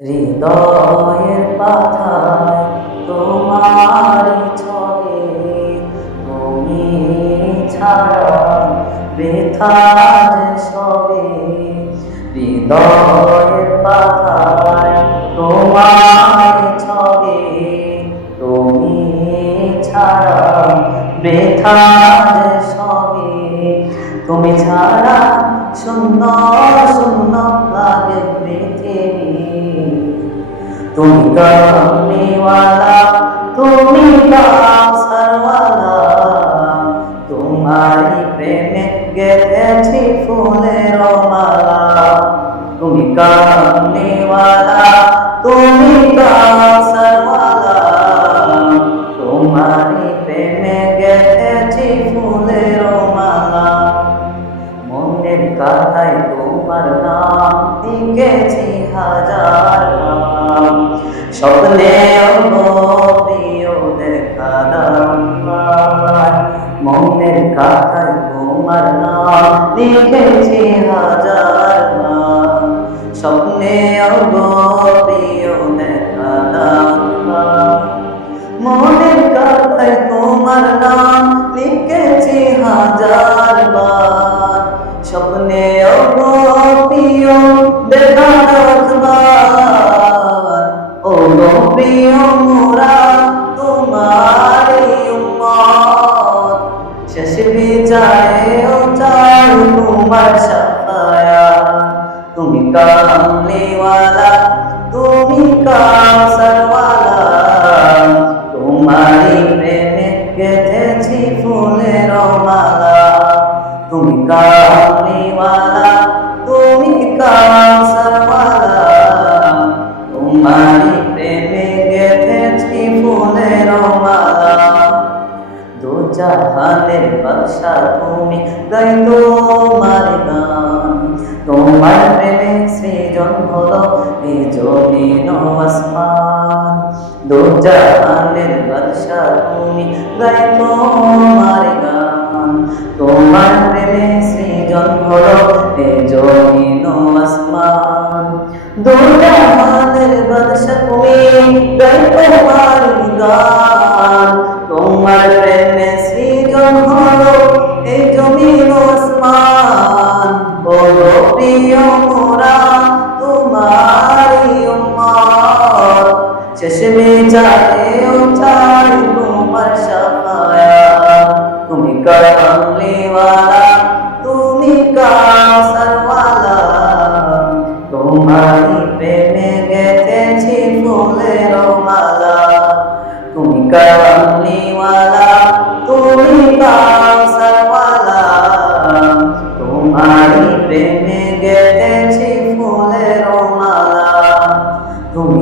হৃদয়ের পাথায় তোমার ছবি, তুমি ছাড়া বৃথা যে সবে। হৃদয়ের পাথায় তোমার ছবি, তুমি ছাড়া বৃথা যে সবে। তুমি ছাড়া শূন্য শূন্য লাগে পৃথিবী। তুমি কামলিওয়ালা, তুমি কাউসারওয়ালা, তোমারই প্রেমে গেথেছি ফুলের মালা। তুমি কামলিওয়ালা, তুমি কাউসারওয়ালা, তোমারই প্রেমে গেথেছি ফুলের মালা। মনের কথায় তোমার নাম লিখেছি হাজার বার, স্বপ্নে প্রিয় দেখা দাও। মনের কথায় তোমার নাম লিখেছি হাজার বার, স্বপ্নে প্রিয় দেখা দাও। মনের কথায় তোমার নাম লিখেছি হাজার বার, স্বপ্নে প্রিয় দেখা রাখবার। ও গো প্রিয় মোরা তোমারই উম্মত, শেষ বিচারেও চাই তোমার শাফায়াত। তুমি কামলিওয়ালা, তুমি কাউসারওয়ালা, তোমারই প্রেমে গেথেছি ফুলের মালা। তুমি কামলিওয়ালা, তুমি কাউসারওয়ালা, তোমারই প্রেমে গেথেছি ফুলের মালা। দু জাহানের বাদশা তুমি, গাই তোমার গান। তোমার প্রেমে সৃজন হলো এই জমিন ও আসমান। দু জাহানের বাদশা তুমি, গাই তোমার গান। তোমার প্রেমে সৃজন হলো এই জমিন ও আসমান। দু জাহানের বাদশা তুমি, গাই তোমার গান। তোমার প্রেমে সৃজন হলো এই জমিন ও আসমান। ও প্রিয় মোরা তোমারই উম্মত, শেষ বিচারেও চাই তোমার শাফায়াত। তুমি কামলিওয়ালা, তুমি কাউসারওয়ালা, তোমারই প্রেমে গেথেছি ফুলের মালা। তুমি কামলিওয়ালা, তুমি কাউসারওয়ালা, তোমারই প্রেমে গেথেছি ফুলের মালা। তুমি